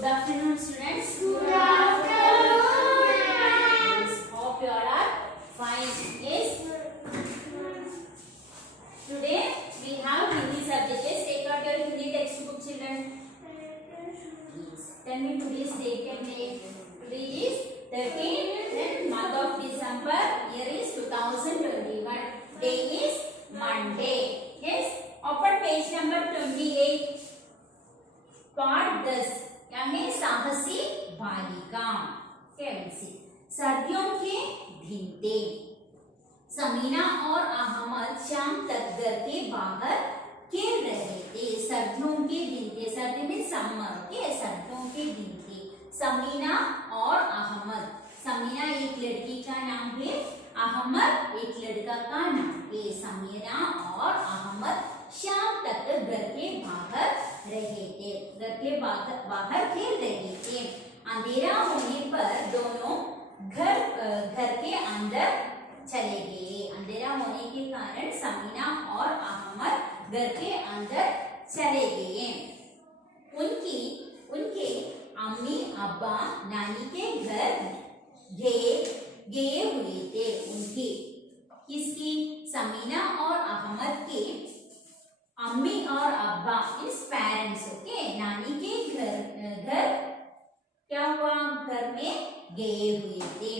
Good afternoon, students. Good afternoon, Yes, hope you all are fine. Yes. Today we have Hindi subject. Yes, take out your Hindi textbook, children. Yes. Tell me today's date and date. Today is 13th then month of December. Year is 2021. Day is Monday. Yes. Open page number 28. पाठ 10 क्या है? साहसी बालिका। सर्दियों के दिन थे। समीना और अहमद शाम तक घर के बाहर खेल रहे थे। सर्दियों के दिन थे। सर्दी में समर के सर्दियों के दिन थे। समीना और अहमद। समीना एक लड़की का नाम है, अहमद एक लड़का का नाम है। समीना और अहमद शाम तक घर के बाहर रहे थे। घर के बाहर खेल रहे थे। अंधेरा होने पर दोनों घर के अंदर चले गए। अंधेरा होने के कारण समीना और अहमद घर के अंदर चले गए। उनके अम्मी अब्बा नानी के घर गए हुए थे। उनकी किसकी? समीना और अहमद के अम्मी और अब्बा इस पेरेंट्स के नानी के घर क्या हुआ? घर में गए हुए थे।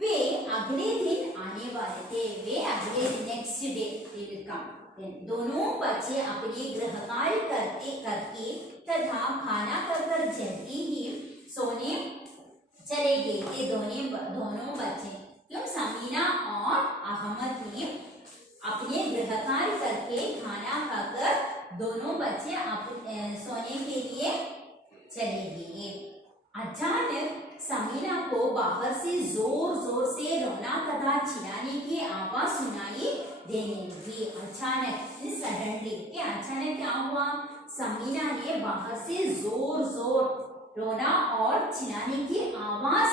वे अगले दिन आने वाले थे। वे अगले दिन नेक्स्ट डे विल कम। दोनों बच्चे अपने गृह कार्य करके तथा खाना खाकर जल्दी ही सोने चले गए थे। दोनों बच्चे क्यों? समीना और अहमद ने अपने गृह कार्य करके खाना खाकर दोनों बच्चे सोने के लिए चले गए। अचानक समीना को बाहर से जोर जोर से रोना तथा चिल्लाने की आवाज सुनाई देने लगी। अचानक सडनली अचानक क्या हुआ? समीना ने बाहर से जोर जोर रोना और चिल्लाने की आवाज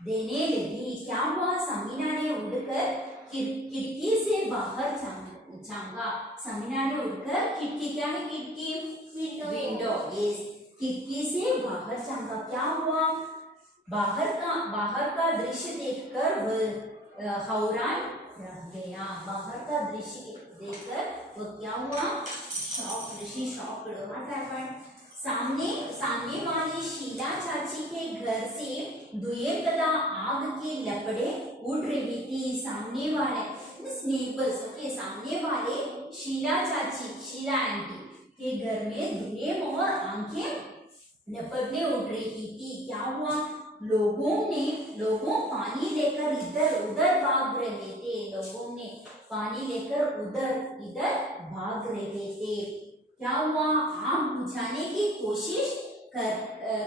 देने लगी। क्या हुआ? समीना ने उड़कर खिड़की से बाहर झांका। समीना ने उड़कर खिड़की, क्या है खिड़की? विंडो। यस, खिड़की से बाहर झांका। क्या हुआ? बाहर का दृश्य देखकर वह हैरान रह गया। बाहर का दृश्य देखकर वो क्या हुआ? शॉक्ड। What happened? सामने वाली शीला चाची के घर से धुएं तथा आग की लपटें उड़ रही थी। सामने वाले सामने वाले शीला चाची, शीला आंटी के घर में धुएं और आंखें लपटें उड़ रही थी। क्या हुआ? लोगों पानी लेकर इधर उधर भाग रहे थे। लोगों ने पानी लेकर इधर भाग रहे थे। क्या हुआ? आग बुझाने की कोशिश कर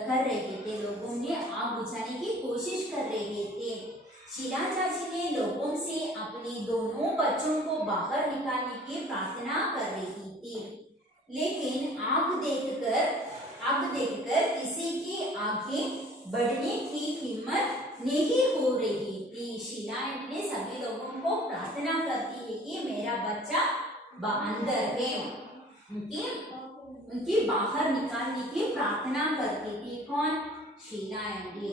रहे थे। लोगों ने आग बुझाने की कोशिश कर रहे थे। शीला चाची ने लोगों से अपने दोनों बच्चों को बाहर निकालने की प्रार्थना कर रही थी, लेकिन आग देखकर किसी की आंखें बढ़ने की हिम्मत नहीं हो रही थी। शीला ने सभी लोगों को प्रार्थना करती है कि मेरा बच्चा अंदर है। उनकी बाहर निकालने की प्रार्थना करती थी। कौन? शीला आंटी।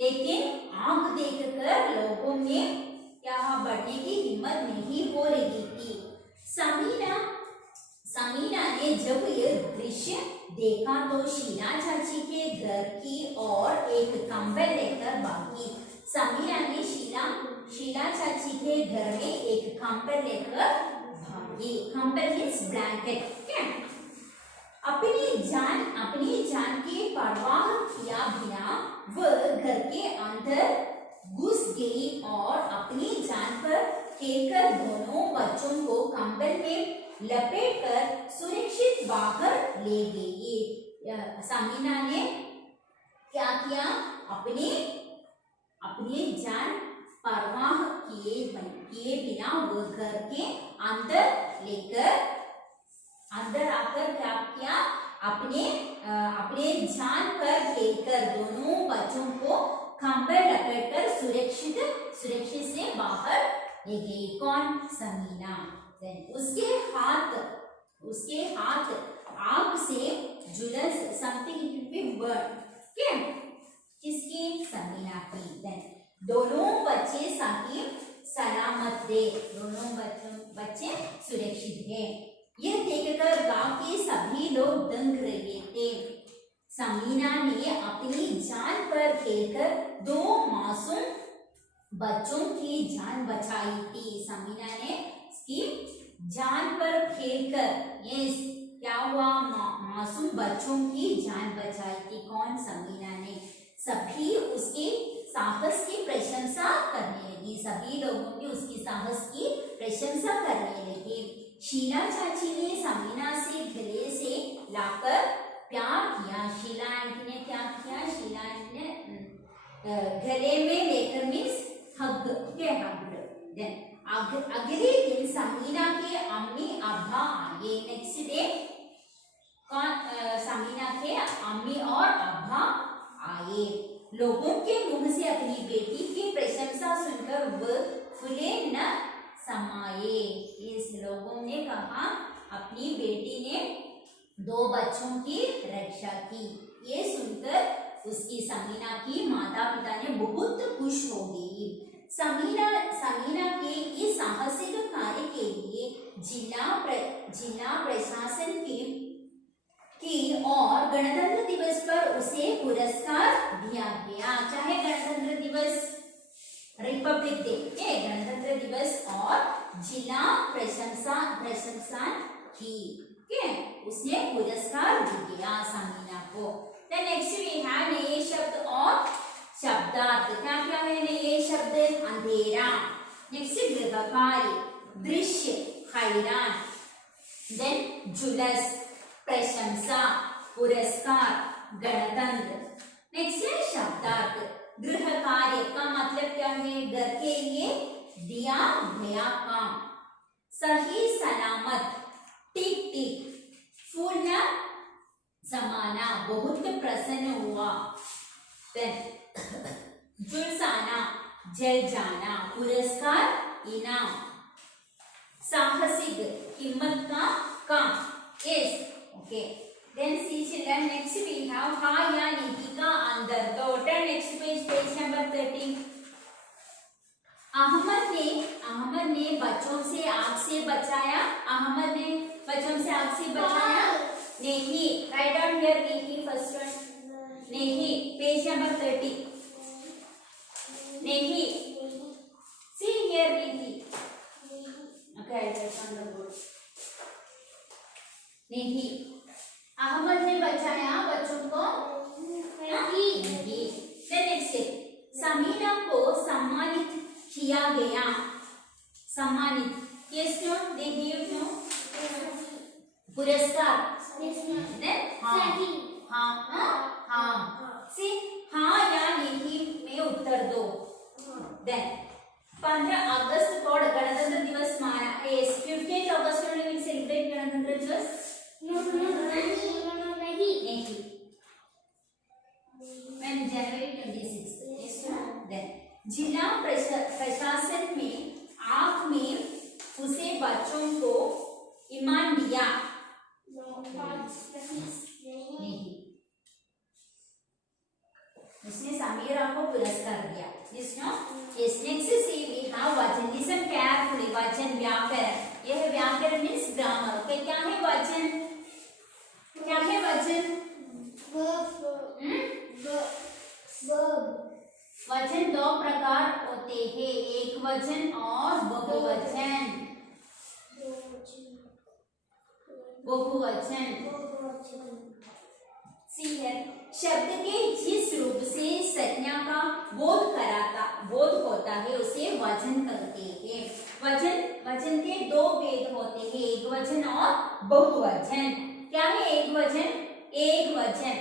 लेकिन आग देखकर लोगों में क्या बढ़ने की हिम्मत नहीं हो रही थी। समीना ने जब यह दृश्य देखा तो शीला चाची के घर की ओर एक कंबल लेकर भागी। समीना ने शीला चाची के घर में एक कंबल लेकर भागी। कंबल मीन्स ब्लैंकेट। अपनी जान की परवाह किया बिना वह घर के अंदर घुस गई और अपनी जान पर खेलकर दोनों बच्चों को कंबल में लपेटकर सुरक्षित बाहर ले गई। समीना ने क्या किया? अपनी जान परवाह किए बिना वह घर के अंदर आकर क्या किया? अपने जान पर खेलकर दोनों बच्चों को कंबल लपेटकर सुरक्षित से बाहर ले गई। कौन? समीना। उसके हाथ आग से झुलस समथिंग इट विल बी दोनों बच्चे सही सलामत थे, दोनों बच्चे सुरक्षित हैं। यह देखकर गांव के सभी लोग दंग रहे थे। समीना ने अपनी जान पर खेलकर 2 मासूम बच्चों की जान बचाई थी। समीना ने उसकी जान पर खेलकर ये क्या हुआ, मासूम बच्चों की जान बचाई थी। कौन? समीना ने। सभी उसके साहस की प्रशंसा करने लगी, सभी लोगों की उसकी साहस की प्रशंसा करने लगे। शीला चाची ने समीना से गले से लाकर प्यार किया। शीला आंटी ने क्या किया? शीला आंटी ने गले में लेकर मीन्स हग के अगले दिन समीना के अम्मी अब्बा आए। नेक्स्ट डे कौन? समीना के अम्मी और अब्बा आए। लोगों के मुंह से अपनी बेटी की प्रशंसा सुनकर वह फूले न समाये। इस लोगों ने कहा अपनी बेटी ने 2 बच्चों की रक्षा की। ये सुनकर उसकी समीना की माता पिता ने बहुत खुश हो गई। समीना के इस साहसिक कार्य के लिए जिला प्रशासन की और गणतंत्र दिवस पर उसे पुरस्कार दिया गया। चाहे गणतंत्र दिवस, रिपब्लिक डे, गणतंत्र दिवस और जिला प्रशंसा की उसने पुरस्कार दिया समीना को। नेक्स्ट वी हैव नए शब्द और शब्दार्थ। क्या क्या है नए शब्द? अंधेरा, नेक्स्ट गृहकार्य, दृश्य, हैरान, देन जुलस, प्रशंसा, पुरस्कार, गणतंत्र। नेक्स्ट है शब्दार्थ। गृह कार्य का मतलब क्या है? घर के लिए दिया गया काम। सही सलामत, टिक टिक, फूल न समाना, बहुत प्रसन्न हुआ। जुलसाना, जल जाना, पुरस्कार, इनाम, साहसिक, हिम्मत का काम। Yes, okay. Then see children, next we have हा या निधि का अंदर। तो turn next page, page number 13। Ahmad ने बच्चों से आग से बचाया। अहमद ने बच्चों से आग से बचाया। नहीं, write down here नहीं first one। नहीं, page number 30। नहीं, see here नहीं। Okay, write on the board। नहीं, अहमद ने बचाया बच्चों को। नहीं। समीना को सम्मानित किया गया। सम्मानित, yes no, they gave no पुरस्कार। हाँ, see हाँ या नहीं में उत्तर दो। Then 15 अगस्त को गणतंत्र दिवस माना। 15 अगस्त को we celebrate गणतंत्र दिवस। नहीं। When January 26th, yes no? Then जिला प्रशासन में आँख में उसे बच्चों को इनाम दिया। नहीं। उसने समीरा को पुरस्कार दिया। Yes no? Yes. Next see we have वचन। Listen carefully। वचन, व्याकरण। यह व्याकरण means grammar। Okay, क्या है वचन? क्या है वचन? वचन 2 प्रकार होते हैं, एक वचन और बहुवचन। शब्द के जिस रूप से संज्ञा का बोध होता है उसे वचन कहते हैं। वचन के 2 भेद होते हैं, एक वचन और बहुवचन। क्या है एक वचन? एक वचन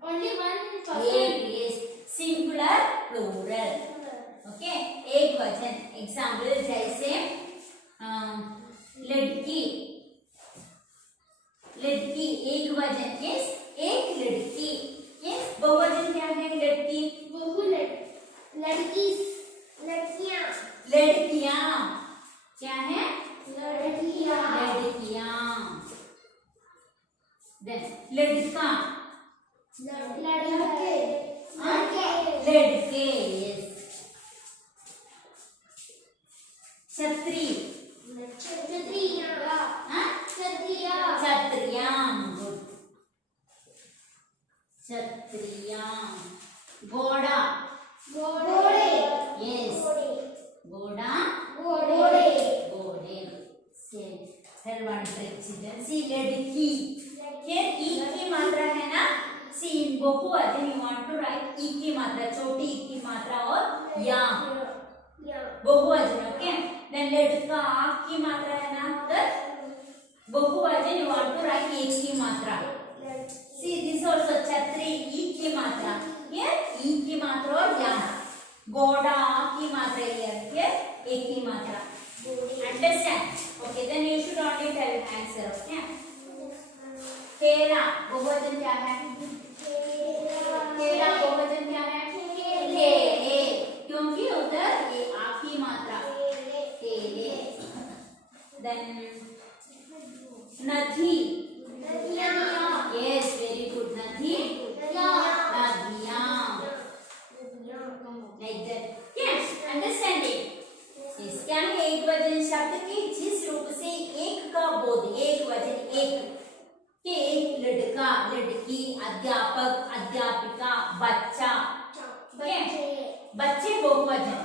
only one person। एक is singular plural। ओके, एक वचन। एग्जाम्पल जैसे लड़की, एक वचन। यस, एक लड़की। यस, बहुवचन क्या है? लड़की, लड़कियां क्या है? लड़कियां। देन लड़का, लड़के। यस, छत्री, क्षत्रिया, हाँ? क्षत्रिया, क्षत्रियां, गुड, क्षत्रियां। घोड़ा, घोड़े, यस, घोड़ा, घोड़े, घोड़े। फिर वन ट्रिक चिल्ड्रन, सी लड़की, फिर ई की मात्रा है ना, सी इन बहुवचन यू वांट टू राइट ई की मात्रा, छोटी ई की मात्रा और या बहुवचन, ओके। देन लड़का की मात्रा है ना, तो बहुवचन यू वांट टू राइट एक की मात्रा। सी दिस आल्सो छतरी ई की मात्रा, हियर ई की मात्रा और या। घोड़ा की मात्रा हियर एक की मात्रा। Understand? Okay, then you should only tell answer, okay. केला बहुवचन क्या है? केला बहुवचन क्या है? केले, क्योंकि उधर ये आ की मात्रा, केले। देन नदी, यस, वेरी गुड, नदी, नदियां, like that, yes, understanding. Yes, क्या है? एक वचन शब्द के जिस रूप से एक का बोध, एक वचन एक के, एक लड़का, लड़की, अध्यापक, अध्यापिका, बच्चा, बच्चे बहुवचन,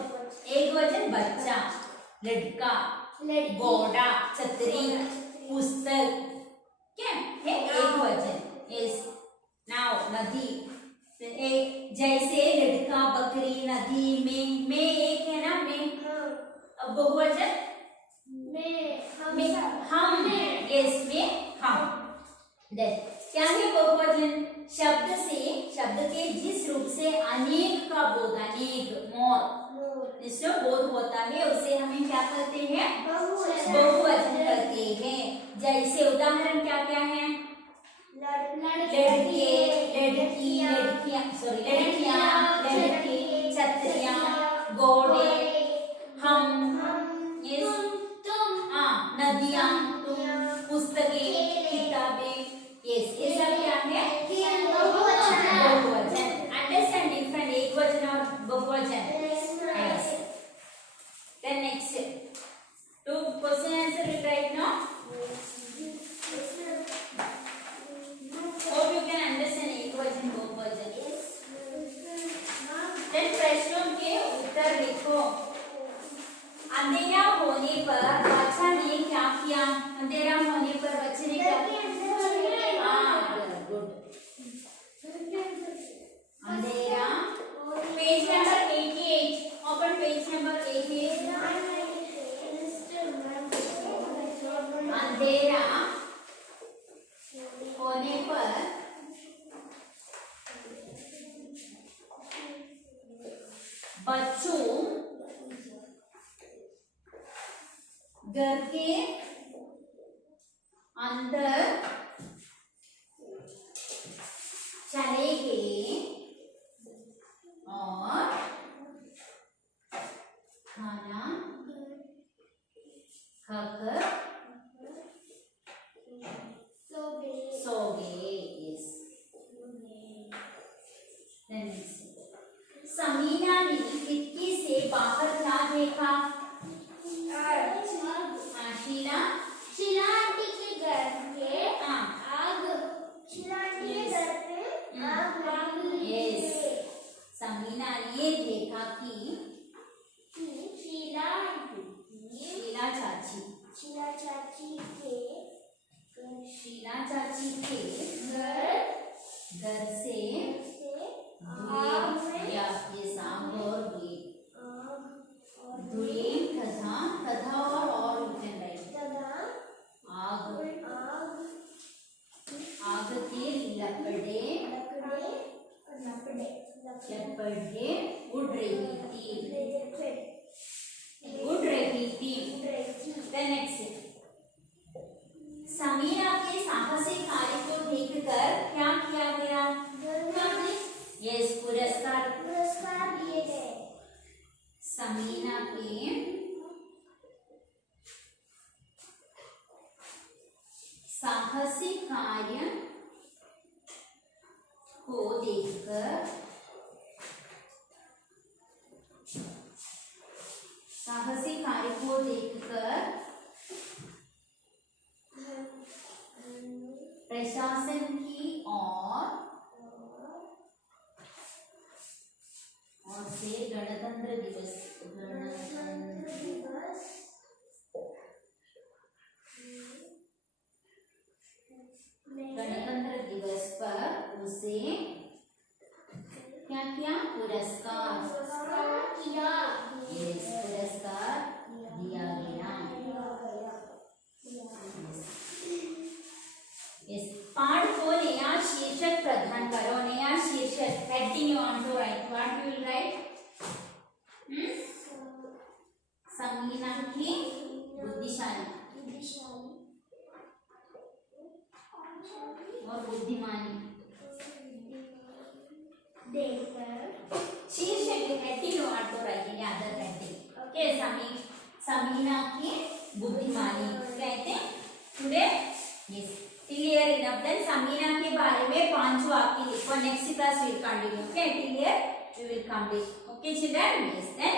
एक वचन बच्चा, लड़का, घोड़ा, छतरी, पुस्तक, क्या है? एक वचन। यस, नाउ नदी, एक जैसे लड़का, बकरी, नदी में एक है ना, में अब बहुवचन में हम, यस, में हम। क्या है बहुवचन? शब्द से, शब्द के जिस रूप से अनेक का बोध, अनेक, मोर, जिससे बोध होता है उसे हमें क्या कहते हैं? बहुवचन कहते हैं। जैसे उदाहरण क्या क्या है? लड़के, लड़की, लड़कियां, सॉरी, लड़कियां, लड़के, छतरियां, घोड़े, हम, नदियां, पुस्तकें, किताबें, यस, ये सब क्या है? बहुवचन। अंडरस्टैंड डिफरेंट एक वचन और बहुवचन? Yes. Then next, two question answer will write now. Hope you can understand एक वचन, बहुवचन। देन प्रश्नों के उत्तर लिखो। अंधेरा होने पर बच्चा ने क्या किया? अंधेरा होने पर बच्चे ने क्या किया? गुड। अंधेरा, page number 88, open page number 88। अंधेरा होने पर बच्चों घर के अंदर चले गए और खाना खाकर सो गए। यस, समीना ने खिड़की से बाहर क्या देखा? शीला आंटी के घर पे आग, शीला आंटी के घर पे आग लगी। समीना ने देखा कि शीला चाची के घर से धुएं तथा और यू कैन राइट आग के लपटे उड़ रही थी। नेक्स्ट, समीरा के साहसिक कार्य को देखकर क्या किया गया? यस, पुरस्कार दिए गए। समीना के साहसिक कार्य को देखकर प्रशासन की और से गणतंत्र दिवस गणतंत्र दिवस पर उसे क्या किया? पुरस्कार पुरस्कार दिया गया। इस पाठ को नया शीर्षक प्रदान करो। नया शीर्षक heading you want to write. What you will write? Samina की बुद्धिशाली और बुद्धिमानी। शीर्षक heading you want to write in other heading. Okay, Samina की बुद्धिमानी कहते हैं टुडे। Yes, clear enough. देन समीना के बारे में 5 वाक्य लिखो। Next class will continue. Okay, clear, we will complete. Okay children, yes. Then